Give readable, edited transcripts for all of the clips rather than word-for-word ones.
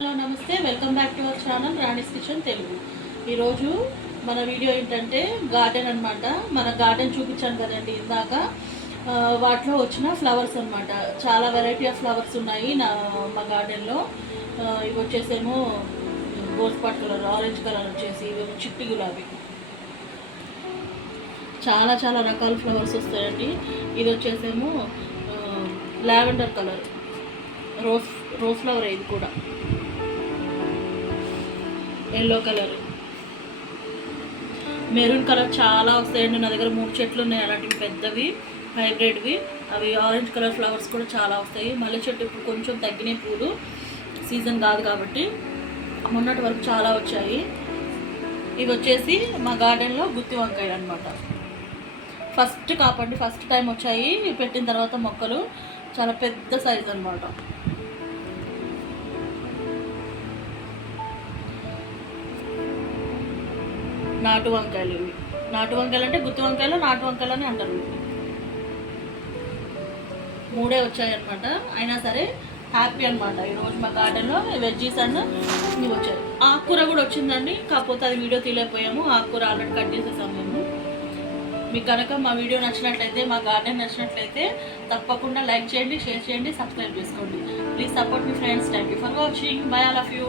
Hello నమస్తే, welcome back to our channel Rani's kitchen Telugu. ఈరోజు మన వీడియో ఏంటంటే గార్డెన్ అనమాట. మన గార్డెన్ చూపించాను కదండి ఇందాక. వాటిలో వచ్చిన ఫ్లవర్స్ అనమాట. చాలా వెరైటీ ఆఫ్ ఫ్లవర్స్ ఉన్నాయి మా గార్డెన్లో. ఇవి వచ్చేసేమో gold spot colour, orange colour వచ్చేసి ఇవేమో చిట్టి గులాబీ. చాలా చాలా రకాల ఫ్లవర్స్ వస్తాయండి. ఇది వచ్చేసేమో lavender colour, rose rose flower. ఇది కూడా ఎల్లో కలర్, మెరూన్ కలర్ చాలా వస్తాయండి. నా దగ్గర 3 చెట్లు ఉన్నాయి అలాంటివి, పెద్దవి హైబ్రిడ్వి. అవి ఆరెంజ్ కలర్ ఫ్లవర్స్ కూడా చాలా వస్తాయి. మల్లె చెట్టు ఇప్పుడు కొంచెం తగ్గినాయి పూలు, సీజన్ కాదు కాబట్టి. మొన్నటి వరకు చాలా వచ్చాయి. ఇవి వచ్చేసి మా గార్డెన్లో గుత్తి వంకాయలు అనమాట. ఫస్ట్ టైం వచ్చాయి. పెట్టిన తర్వాత మొక్కలు చాలా పెద్ద సైజ్ అనమాట. నాటు వంకాయలు ఇవి. నాటు వంకాయలు అంటే గుత్తి వంకాయలు, నాటు వంకాయలు అని అంటారు. 3 వచ్చాయన్నమాట. అయినా సరే హ్యాపీ అనమాట. ఈరోజు మా గార్డెన్లో వెజ్జీస్ అండ్ ఇవి వచ్చాయి. ఆకుకూర కూడా వచ్చిందండి, కాకపోతే అది వీడియో తీయలేకపోయాము. ఆకుకూర ఆల్రెడీ కట్ చేసేసాము మేము. మీకు కనుక మా వీడియో నచ్చినట్లయితే, మా గార్డెన్ నచ్చినట్లయితే తప్పకుండా లైక్ చేయండి, షేర్ చేయండి, సబ్స్క్రైబ్ చేసుకోండి. ప్లీజ్ సపోర్ట్ మీ friends. Thank you for watching. Bye, all of you.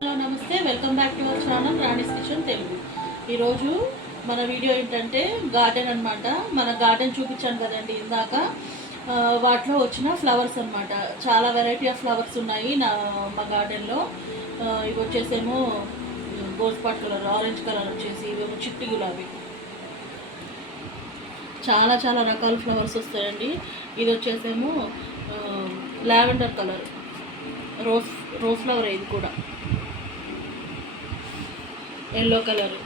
Hello నమస్తే, welcome back to our channel Rani's kitchen Telugu. ఈరోజు మన వీడియో ఏంటంటే గార్డెన్ అనమాట. మన గార్డెన్ చూపించాను కదండి ఇందాక. వాటిలో వచ్చిన ఫ్లవర్స్ అనమాట. చాలా వెరైటీ ఆఫ్ ఫ్లవర్స్ ఉన్నాయి మా గార్డెన్లో. ఇవి వచ్చేసేమో gold spot colour, orange colour వచ్చేసి ఇవేమో చిట్టి గులాబీ. చాలా చాలా రకాల ఫ్లవర్స్ వస్తాయండి. ఇది వచ్చేసేమో లావెండర్ కలర్, రోజ్ ఫ్లవర్. ఇది కూడా ఎల్లో కలర్,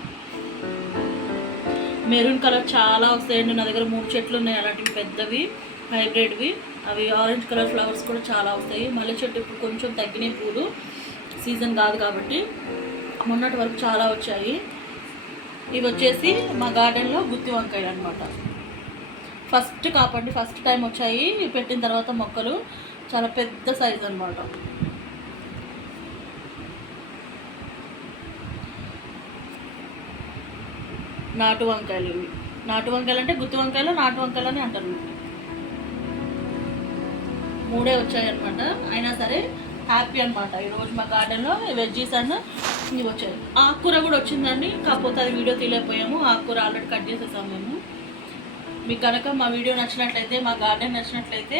మెరూన్ కలర్ చాలా వస్తాయండి. నా దగ్గర 3 చెట్లు ఉన్నాయి అలాంటివి, పెద్దవి హైబ్రిడ్వి. అవి ఆరెంజ్ కలర్ ఫ్లవర్స్ కూడా చాలా వస్తాయి. మల్లె చెట్టు ఇప్పుడు కొంచెం తగ్గినాయి పూలు, సీజన్ కాదు కాబట్టి. మొన్నటి వరకు చాలా వచ్చాయి. ఇవి వచ్చేసి మా గార్డెన్లో గుత్తి వంకాయలు అనమాట. ఫస్ట్ టైం వచ్చాయి. పెట్టిన తర్వాత మొక్కలు చాలా పెద్ద సైజ్ అనమాట. నాటు వంకాయలు ఇవి. నాటు వంకాయలు అంటే గుత్తి వంకాయలు, నాటు వంకాయలు అని అంటారు. 3 వచ్చాయన్నమాట. అయినా సరే హ్యాపీ అనమాట. ఈరోజు మా గార్డెన్లో వెజ్జీస్ అండ్ ఇవి వచ్చాయి. ఆకుకూర కూడా వచ్చిందండి, కాకపోతే అది వీడియో తీయలేకపోయాము. ఆకుకూర ఆల్రెడీ కట్ చేసేసాము మేము. మీకు కనుక మా వీడియో నచ్చినట్లయితే, మా గార్డెన్ నచ్చినట్లయితే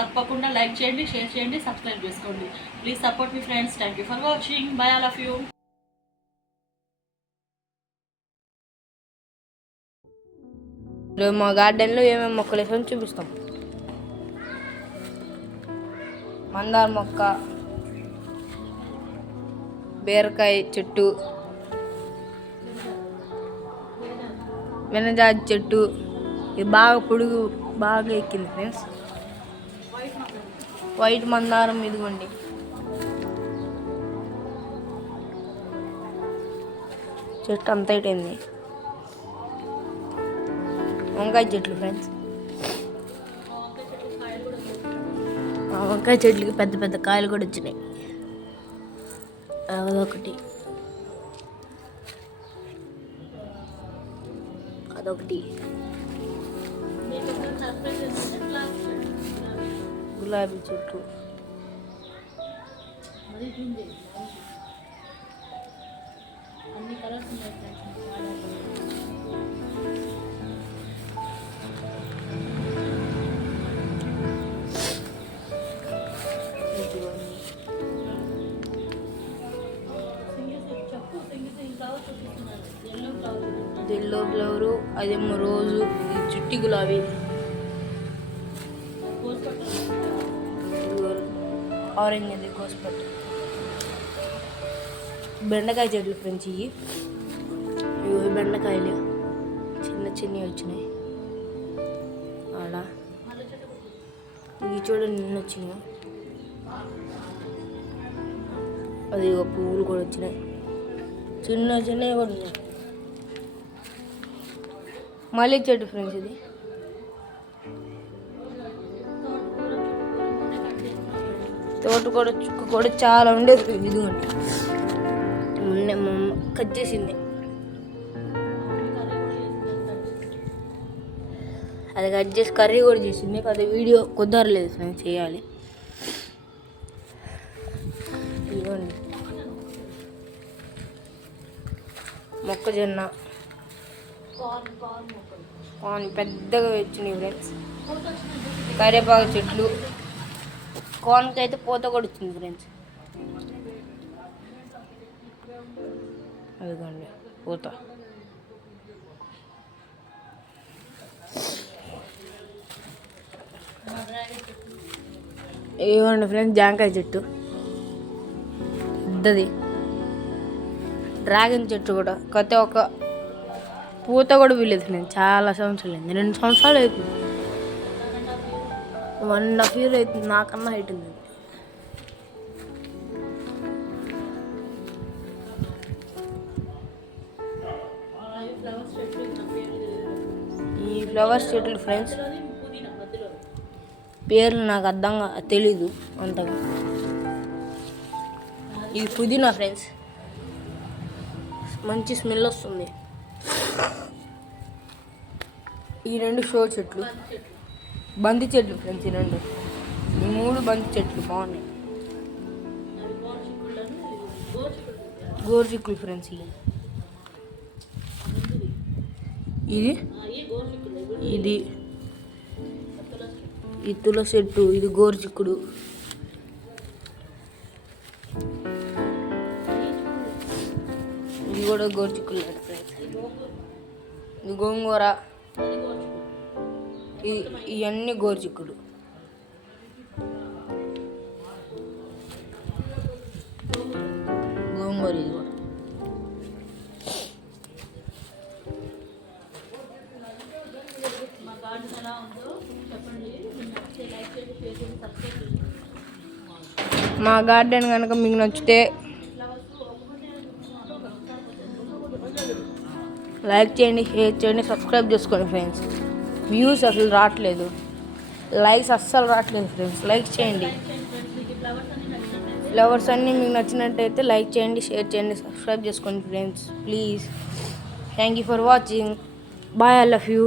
తప్పకుండా లైక్ చేయండి, షేర్ చేయండి, సబ్స్క్రైబ్ చేసుకోండి. ప్లీజ్ సపోర్ట్ మీ friends. Thank you for watching. Bye, all of you. మా గార్డెన్లో ఏమేమి మొక్కలు వేసామో చూపిస్తాం. మందార మొక్క, బీరకాయ చెట్టు, వెనజాజి చెట్టు. ఇది బాగా పొడుగు, బాగా ఎక్కింది ఫ్రెండ్స్. వైట్ మందారం ఇదిగోండి. చెట్టు అంత అయిపోయింది. వంకాయ చెట్లు ఫ్రెండ్స్. ఆ వంకాయ చెట్లకి పెద్ద పెద్ద కాయలు కూడా వచ్చినాయి. అదొకటి గులాబీ చెట్టు. అన్ని కలర్స్ ఉన్నాయి ఫ్రెండ్స్. ఎల్లో ఫ్లవరు, అదేమో రోజు, ఇది చుట్టి గులాబీ, ఆరెంజ్ అది కోసపట్టు. బెండకాయ చెట్లు ఫ్రెండ్స్. ఇవి బెండకాయలు చిన్న చిన్నవి వచ్చినాయి ఆడ. ఇవి చూడండి నిన్న వచ్చినాయి. అది పువ్వులు కూడా వచ్చినాయి, చిన్న చిన్నవి కూడా ఉన్నాయి. మళ్ళీ చెట్టు ఫ్రెండ్స్. ఇది తోటకూర చుక్క కూడా చాలా ఉండేది. ఇదిగోండి మొన్న మా అమ్మ కట్ చేసింది. అది కట్ చేసి కర్రీ కూడా చేసింది. అది వీడియో కుదరలేదు ఫ్రెండ్స్, చేయాలి. ఇదిగోండి మొక్కజొన్న, కార్న్ పెద్దగా వచ్చినాయి ఫ్రెండ్స్. కరివేపాకు చెట్లు, కార్న్కి అయితే పూత కూడా వచ్చింది ఫ్రెండ్స్. అదిగోండి పూత. ఏమండి ఫ్రెండ్స్, జాంకాయ చెట్టు పెద్దది. డ్రాగన్ చెట్టు కూడా కొత్త ఒక పూత కూడా వీలేదు ఫ్రెండ్స్. చాలా సంవత్సరాలు అయింది, 2 సంవత్సరాలు అవుతుంది, 1.5 year అవుతుంది. నాకన్నా హైట్ ఉంది. ఈ ఫ్లవర్స్ చెట్లు ఫ్రెండ్స్ పేర్లు నాకు అర్థంగా తెలీదు అంతగా. ఇది పుదీనా ఫ్రెండ్స్, మంచి స్మెల్ వస్తుంది. ఈ 2 షో చెట్లు, బంతి చెట్లు ఫ్రెండ్స్. ఈ 3 బంతి చెట్లు బాగున్నాయి. గోరుచిక్కులు ఫ్రెండ్స్. ఇది ఈ తులసి చెట్టు, ఇది గోరుచిక్కుడు. ఇది కూడా గోరుచిక్కులు ఫ్రెండ్స్. ఇది గోంగూర, ఇవన్నీ గోరుచిక్కుడు. గోంగూర ఇది కూడా. మా గార్డెన్ కనుక మీకు నచ్చితే లైక్ చేయండి, షేర్ చేయండి, సబ్స్క్రైబ్ చేసుకోండి ఫ్రెండ్స్. వ్యూస్ అసలు రావట్లేదు, లైక్స్ అస్సలు రావట్లేదు ఫ్రెండ్స్. లైక్ చేయండి. ఫ్లవర్స్ అన్నీ మీకు నచ్చినట్టయితే లైక్ చేయండి, షేర్ చేయండి, సబ్స్క్రైబ్ చేసుకోండి friends please. Thank you for watching. Bye, I love you.